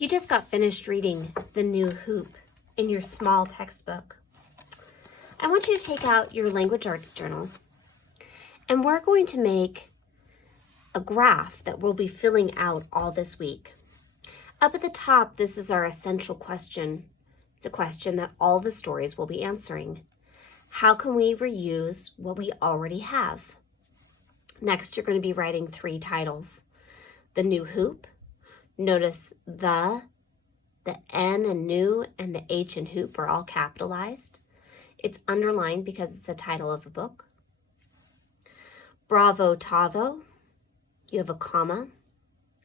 You just got finished reading The New Hoop in your small textbook. I want you to take out your language arts journal, and we're going to make a graph that we'll be filling out all this week. Up at the top, this is our essential question. It's a question that all the stories will be answering. How can we reuse what we already have? Next, you're going to be writing 3 titles. The New Hoop. Notice the N and new and the H in hoop are all capitalized. It's underlined because it's the title of a book. Bravo Tavo. You have a comma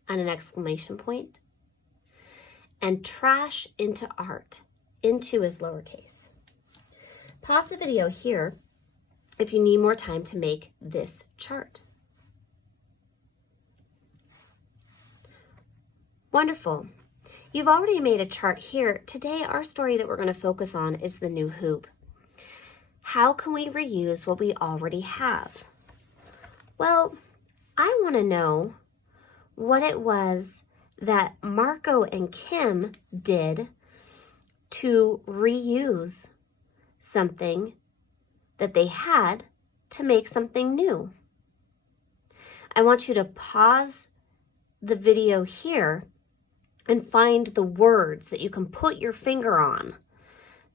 and an exclamation point. And trash into art. Into is lowercase. Pause the video here if you need more time to make this chart. Wonderful. You've already made a chart here. Today, our story that we're going to focus on is The New Hoop. How can we reuse what we already have? Well, I want to know what it was that Marco and Kim did to reuse something that they had to make something new. I want you to pause the video here and find the words that you can put your finger on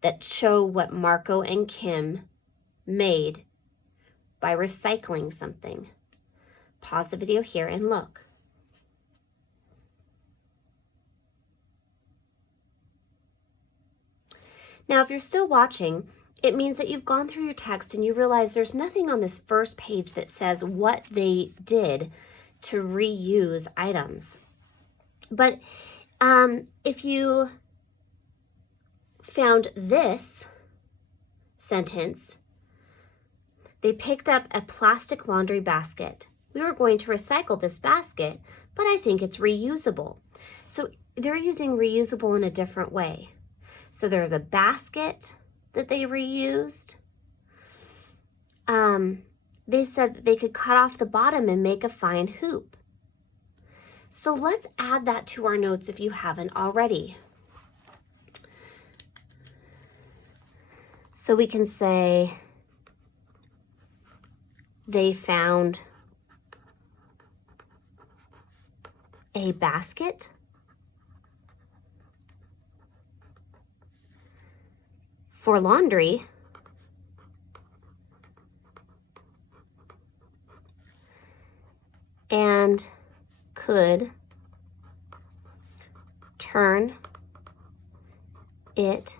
that show what Marco and Kim made by recycling something. Pause the video here and look. Now, if you're still watching, it means that you've gone through your text and you realize there's nothing on this first page that says what they did to reuse items. But if you found this sentence, they picked up a plastic laundry basket. We were going to recycle this basket, but I think it's reusable. So they're using reusable in a different way. So there's a basket that they reused. They said that they could cut off the bottom and make a fine hoop. So let's add that to our notes if you haven't already. So we can say they found a basket for laundry and could turn it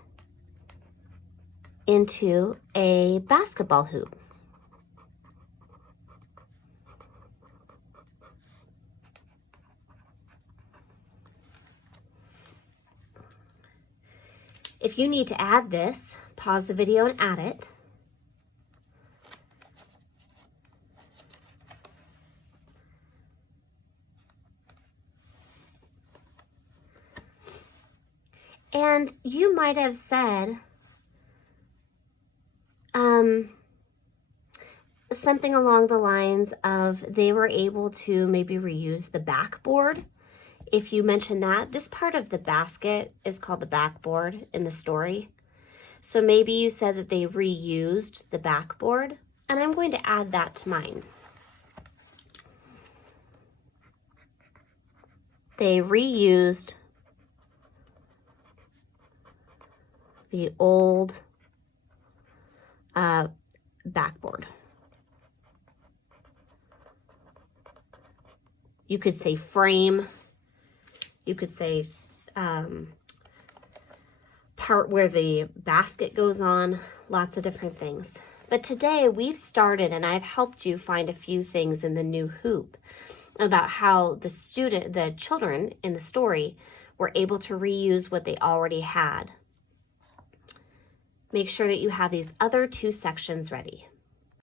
into a basketball hoop. If you need to add this, pause the video and add it. And you might have said something along the lines of they were able to maybe reuse the backboard. If you mention that, this part of the basket is called the backboard in the story. So maybe you said that they reused the backboard, and I'm going to add that to mine. They reused the old backboard. You could say frame. You could say part where the basket goes on, lots of different things. But today we've started and I've helped you find a few things in The New Hoop about how the children in the story were able to reuse what they already had. Make sure that you have these other 2 sections ready.